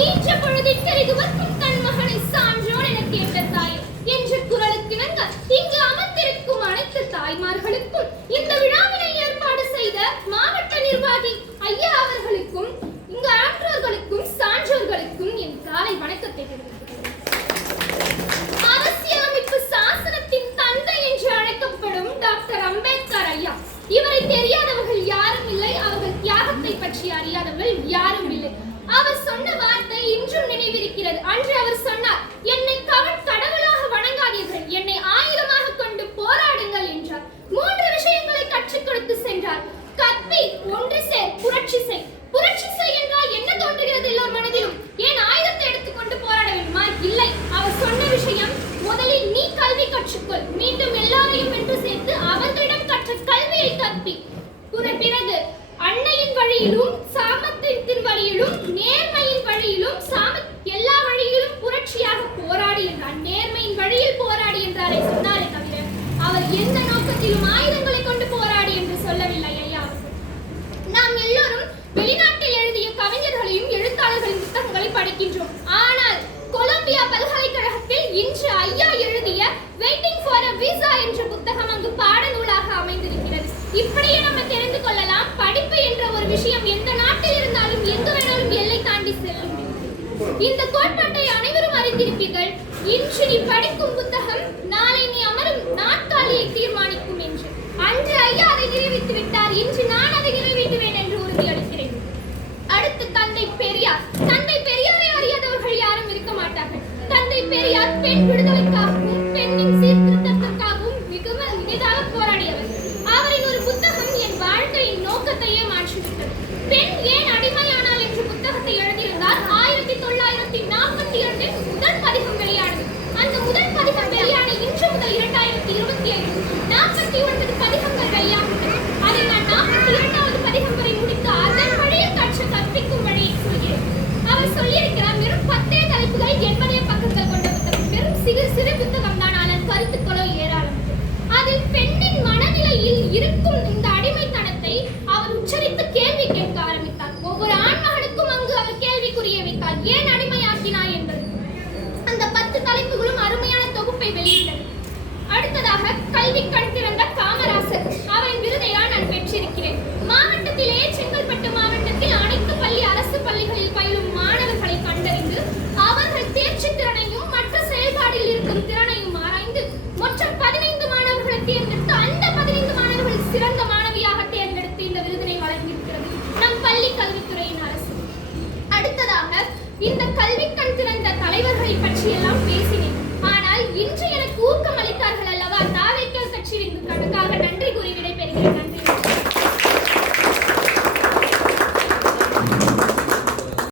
ஈன்ற பொழுதிற்கெரிதுவர்க்கும் தன் மகனை சான்றோன் என கேட்ட தாய் என்ற குரலுக்கிணங்க இங்கு அமர்ந்திருக்கும் அனைத்து தாய்மார்களுக்கும் இந்த விழாவினை ஏற்பாடு செய்த மாவட்ட நிர்வாகி ஐயா அவர்களுக்கும் இங்கு ஆற்றோர்களுக்கும் சான்றோர்களுக்கும் என் காலை வணக்கத்தை தெரிவித்துள்ளேன். அரசியலமைப்பு சாசனத்தின் தந்தை என்று அழைக்கப்படும் டாக்டர் அம்பேத்கர் ஐயா, இவரை தெரியாதவர்கள் யாரும் இல்லை, அவர்கள் தியாகத்தை பற்றி அறியாதவர்கள் யாரும் இல்லை. அவர் சொன்ன வார்த்தை இன்றும் நினைவிருக்கிறது. அன்று அவர் சொன்னார், என்னை கடவுளாக வணங்காதீர்கள், என்னை ஆயுதமாக கொண்டு போராடுங்கள் என்றார். 3 விஷயங்களை கற்றுக் கொடுத்து சென்றார். கற்பி, ஒன்று சேர், புரட்சி செய். புரட்சி செய் என்றால் என்ன தோன்றுகிறது எல்லோர் மனதிலும்? ஏன் ஆயுதத்தை எடுத்துக்கொண்டு போராட வேண்டுமா? இல்லை. அவர் சொன்ன விஷயம், முதலில் நீ கல்வி கற்றுக்கொள், மீண்டும் எல்லாரையும் வென்று சேர்த்து அவர்களிடம் கற்ற கல்வியை கற்பி. பிறகு அன்னையின் வழியிலும் சாமத்தின் வழியிலும் நேர்மையின் வழியிலும் எல்லா வழியிலும் புரட்சியாக போராடி என்றார். நேர்மையின் வழியில் போராடி என்றாரை சொன்னாரே தவிர அவர் எந்த நோக்கத்திலும் ஆயுதங்களை கொண்டு போராடி என்று சொல்லவில்லை ஐயா. நாம் எல்லோரும் வெளிநாட்டில் எழுதிய கவிஞர்களையும் எழுத்தாளர்களின் புத்தகங்களை படிக்கின்றோம். ஆனால் கொலம்பியா பல்கலைக்கழகத்தில் இன்று ஐயா எழுதிய வெயிட்டிங் ஃபார் a visa என்ற புத்தகம் அங்கு பாடநூலாக அமைந்திருக்கிறது. இப்படியே நம்ம தெரிந்து கொள்ளலாம், படிப்பு என்ற ஒரு விஷயம் எந்த நாட்டில் இருந்தாலும் எங்கு வேணாலும் எல்லை தாண்டி செல்லும். இந்த கோட்பாட்டை அனைவரும் அறிந்திருப்பீர்கள். இன்று நீ படிக்கும் புத்தகம் நாளை நீ அமரும் நாட்காலியை தீர்மானிக்கும் என்று. அன்று ஐயா அதை நிறைவேற்றி விட்டார், இன்று நான் அதை நிறைவேற்றுவேன் என்று உறுதியளிக்கிறேன். அடுத்து தந்தை பெரியார். தந்தை பெரியாரை அறியாதவர்கள் யாரும் இருக்க மாட்டார்கள். தந்தை பெரியார் பெண் விடுதலைக்காகவும் பெண்ணின் சீர்திருத்தத்திற்காகவும் மிகவும் இனிதாக போராடியவர். அவரின் ஒரு புத்தகம் என் வாழ்க்கையின் நோக்கத்தையே மாற்றிவிட்டது. பெண் ஏன் அடிமையானாள் என்ற புத்தகத்தை எழுதியிருந்தார். 1942 முதல் பதிகம் வெளியானது. அந்த முதல் பதிகம் வெளியான இன்று முதல் 2025 49 பதிகங்கள் வெளியாகின்றன. அதை நான் 42வது பதிகம் வரை முடித்து அதன் வழியில் கற்று கற்பிக்கும் வழியை சொல்கிறேன். அவர் சொல்லியிருக்கிறார், வெறும் 10 தலைப்புகள் 80 பக்கங்கள் கொண்ட புத்தகம். வெறும் சிறு புத்தகம் தான், ஆனால் கருத்துக்களோ ஏராளம். அதில் பெண்ணின் மனநிலையில் இருக்கும் இந்த அடிமைத்தனத்தை அவர் உச்சரித்து கேள்வி கேட்க ஆரம்பித்தார். ஒவ்வொரு ஆண்மகனுக்கும் அங்கு அவர் கேள்விக்குரிய வைத்தார், ஏன் அடிமையாக்கினார் என்பது. அந்த 10 தலைப்புகளும் அருமையான தொகுப்பை வெளியிட்டது. அடுத்ததாக கல்வி கண் திறந்த காமராசர், அவரின் விருதை நான் பெற்றிருக்கிறேன். மாவட்டத்திலேயே செங்கல்பட்டு மாவட்டத்தில் அனைத்து அரசு பள்ளிகளில் பயிலும் மாணவர்களை கண்டறிந்து அவர்கள் தேர்ச்சி திறனையும் மற்ற செயல்பாடில் இருக்கும் திறனையும் ஆராய்ந்து மொத்தம் 15 மாணவர்களை தேர்ந்தெடுத்து அந்த 15 மாணவர்கள் சிறந்த மாணவியாக தேர்ந்தெடுத்து இந்த விருதினை வழங்கியிருக்கிறது நம் பள்ளி கல்வித்துறையின் அரசு. அடுத்ததாக இந்த கல்வி கண் திறந்த தலைவர்களை பற்றியெல்லாம் பேசினேன். ஆனால் இன்று எனக்கு ஊக்கம் அளித்தார்கள் அல்லவா, தாவே